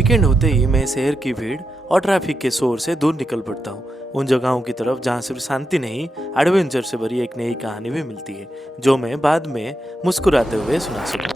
Weekend होते ही मैं शहर की भीड़ और ट्रैफिक के शोर से दूर निकल पड़ता हूँ, उन जगहों की तरफ जहाँ सिर्फ शांति नहीं, एडवेंचर से भरी एक नई कहानी भी मिलती है, जो मैं बाद में मुस्कुराते हुए सुना सकूँ।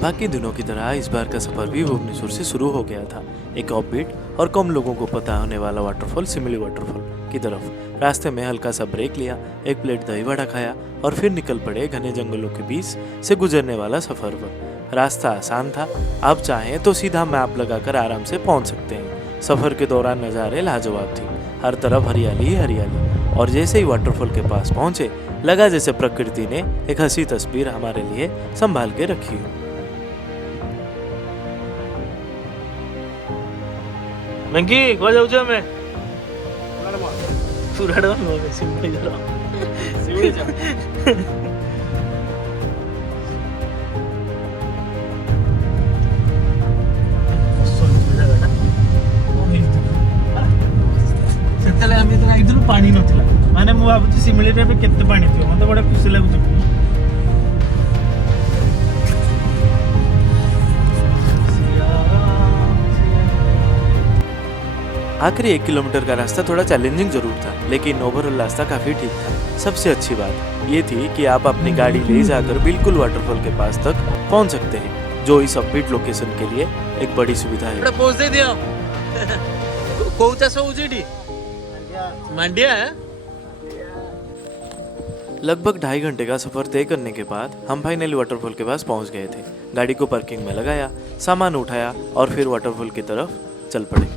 बाकी दिनों की तरह इस बार का सफर भी भुवनेश्वर से शुरू हो गया था, एक ऑफबीट और कम लोगों को पता होने वाला वाटरफॉल सिमली वाटरफॉल की तरफ। रास्ते में हल्का सा ब्रेक लिया, एक प्लेट दही वड़ा खाया और फिर निकल पड़े घने जंगलों के बीच से गुजरने वाला सफर पर। रास्ता आसान था, आप चाहें तो सीधा मैप लगाकर आराम से पहुंच सकते हैं। सफर के दौरान नज़ारे लाजवाब थी, हर तरफ हरियाली ही हरियाली, और जैसे ही वाटरफॉल के पास पहुंचे लगा जैसे प्रकृति ने एक हंसी तस्वीर हमारे लिए संभाल के रखी हो। मंकी को जाऊ छे અમે સુરાડવા નો સિમ્પલી જરો સિમ્પલી જ ସେତେବେଳେ ଆମେ ତ ଆଇଥିଲୁ ପାଣି ନଥିଲା, ମାନେ ମୁଁ ଭାବୁଛି ସିମିଳିରେ ଏବେ କେତେ ପାଣି ଥିବ, ମତେ ବଡ଼ ଖୁସି ଲାଗୁଛି। आखिरी 1 किलोमीटर का रास्ता थोड़ा चैलेंजिंग जरूर था, लेकिन ओवरऑल रास्ता काफी ठीक था। सबसे अच्छी बात ये थी कि आप अपनी गाड़ी ले जाकर बिल्कुल वाटरफॉल के पास तक पहुंच सकते हैं, जो इस अपबीट लोकेशन के लिए एक बड़ी सुविधा है। पहुंच दे दिया कोउ चाष होउची डी मांडिया है। लगभग 2.5 घंटे का सफर तय करने के बाद हम फाइनली वाटरफॉल के पास पहुंच गए थे। गाड़ी को पार्किंग में लगाया, सामान उठाया और फिर वाटरफॉल की तरफ चल पड़े।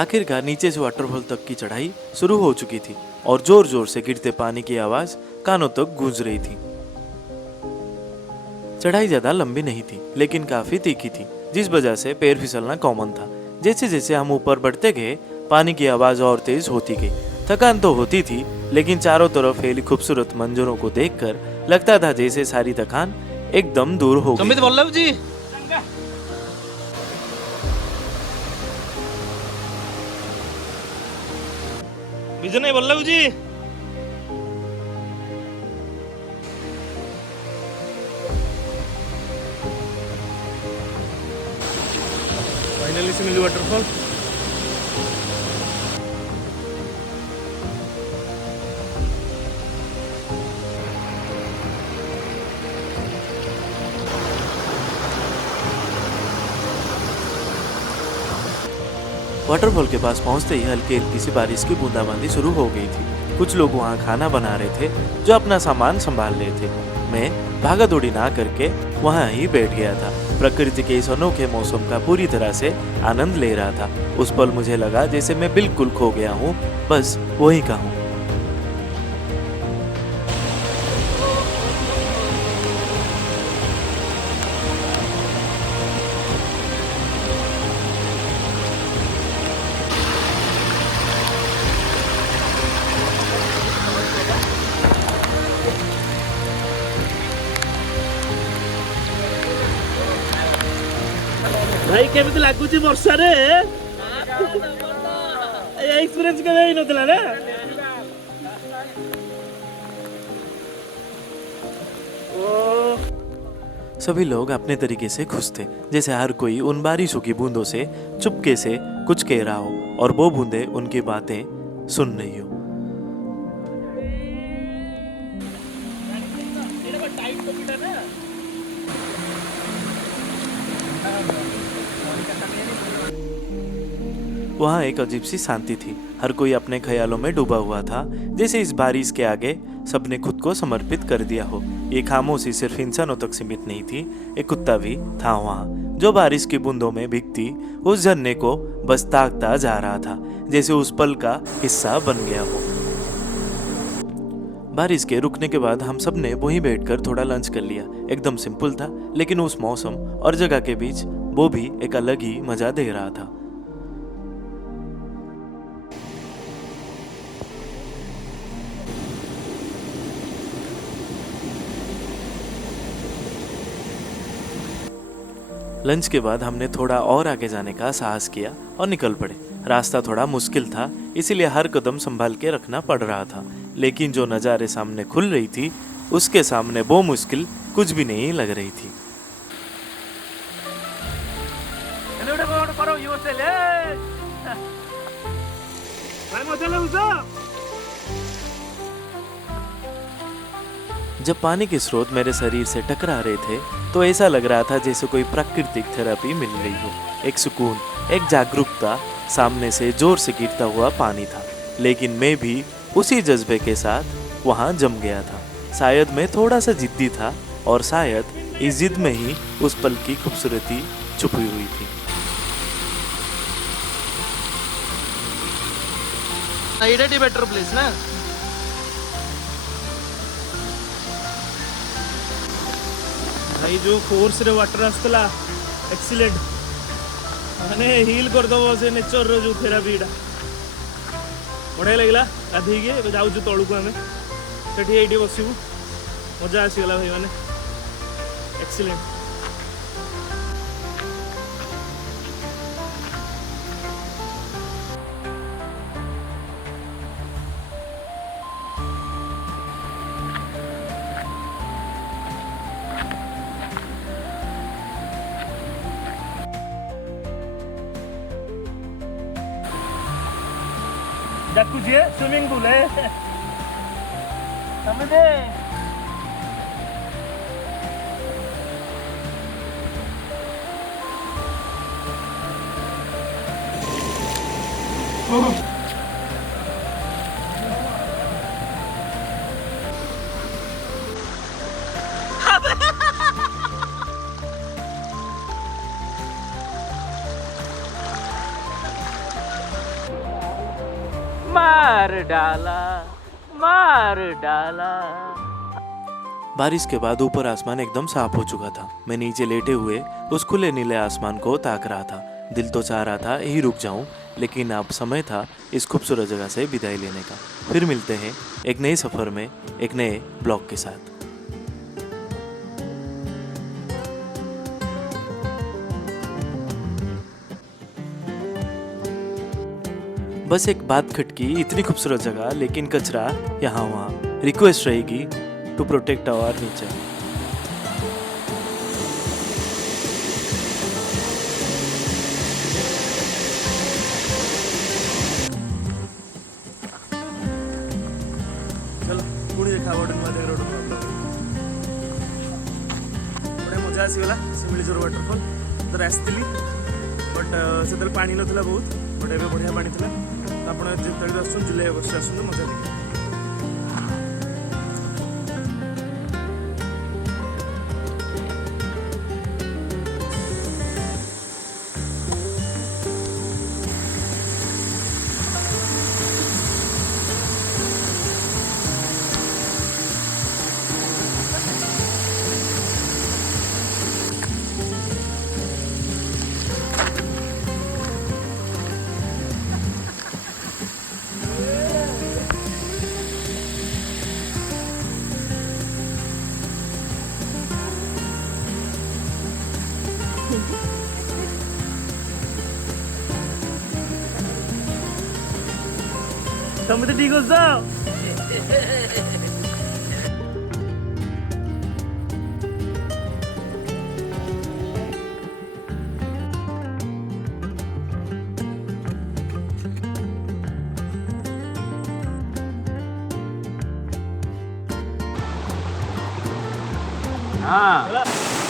आखिरकार नीचे से वाटरफॉल तक की चढ़ाई शुरू हो चुकी थी और जोर जोर से गिरते पानी की आवाज कानों तक गूंज रही थी। चढ़ाई ज्यादा लंबी नहीं थी, लेकिन काफी तीखी थी, जिस वजह से पैर फिसलना कॉमन था। जैसे जैसे हम ऊपर बढ़ते गए पानी की आवाज और तेज होती गई। थकान तो होती थी, लेकिन चारों तरफ फैली खूबसूरत मंजरों को देखकर लगता था जैसे सारी थकान एकदम दूर हो गई। वल्लभ जी विजय वल्लभ जी फाइनली सिमिली वाटरफॉल। वाटरफॉल के पास पहुंचते ही हल्की हल्की सी बारिश की बूंदाबांदी शुरू हो गई थी। कुछ लोग वहां खाना बना रहे थे, जो अपना सामान संभाल रहे थे। मैं भागा दौड़ी ना करके वहां ही बैठ गया था, प्रकृति के इस अनोखे मौसम का पूरी तरह से आनंद ले रहा था। उस पल मुझे लगा जैसे मैं बिल्कुल खो गया हूँ, बस वही का हूँ। भाई केमिति लागुची वर्षा रे एक्सपीरियंस केबे ही नथला रे। सभी लोग अपने तरीके से खुश थे, जैसे हर कोई उन बारिशों की बूंदों से चुपके से कुछ कह रहा हो और वो बूंदें उनकी बातें सुन रही हो। वहाँ एक अजीब सी शांति थी, हर कोई अपने ख्यालों में डूबा हुआ था, जैसे इस बारिश के आगे सबने खुद को समर्पित कर दिया हो। ये खामोशी सिर्फ इंसानों तक सीमित नहीं थी, एक कुत्ता भी था वहाँ, जो बारिश की बूंदों में भीगती उस झरने को बस ताकता जा रहा था, जैसे उस पल का हिस्सा बन गया हो। बारिश के रुकने के बाद हम सब ने वहीं बैठकर थोड़ा लंच कर लिया। एकदम सिंपल था, लेकिन उस मौसम और जगह के बीच वो भी एक अलग ही मजा दे रहा था। लंच के बाद हमने थोड़ा और आगे जाने का साहस किया और निकल पड़े। रास्ता थोड़ा मुश्किल था, इसीलिए हर कदम संभाल के रखना पड़ रहा था, लेकिन जो नज़ारे सामने खुल रही थी उसके सामने वो मुश्किल कुछ भी नहीं लग रही थी। जब पानी के स्रोत मेरे शरीर से टकरा रहे थे तो ऐसा लग रहा था जैसे कोई प्राकृतिक थेरेपी मिल रही हो। एक सुकून, एक जागरूकता, सामने से जोर से गिरता हुआ पानी था, लेकिन मैं भी उसी जज्बे के साथ वहां जम गया था। शायद मैं थोड़ा सा जिद्दी था और शायद इस जिद में ही उस पल की खूबसूरती छुपी हुई थी। बेटर प्लेस ना भाई, जो फोर्स रे वाटर आसला एक्सीलेंट माने हिल कर दो से नेचर रो जो थेरापीटा बढ़िया लगला। गाधे के जाऊ तलू को आम सेठी एठी बसबू, मजा आसीगला भाई माने एक्सीलेंट। जैकुजी है, स्विमिंग पूल है, समझे? मार डाला, मार डाला। बारिश के बाद ऊपर आसमान एकदम साफ हो चुका था। मैं नीचे लेटे हुए उस खुले नीले आसमान को ताक रहा था। दिल तो चाह रहा था यही रुक जाऊं, लेकिन अब समय था इस खूबसूरत जगह से विदाई लेने का। फिर मिलते हैं एक नए सफर में, एक नए ब्लॉग के साथ। बस एक बात खटकी, इतनी खूबसूरत जगह लेकिन कचरा यहाँ वहाँ। रिक्वेस्ट रहेगी टू प्रोटेक्ट आवर नेचर। चलो पुणी देखा रोड बड़े मजा आसीगला। शिमिलीजोर वाटरफॉल तर आसती बट से पानी नाला बहुत, बट एवं बढ़िया पानी था। आप जो आस जुलाई अगस्त आसतु मजा देखिए। Kamu tadi gosok. Ah.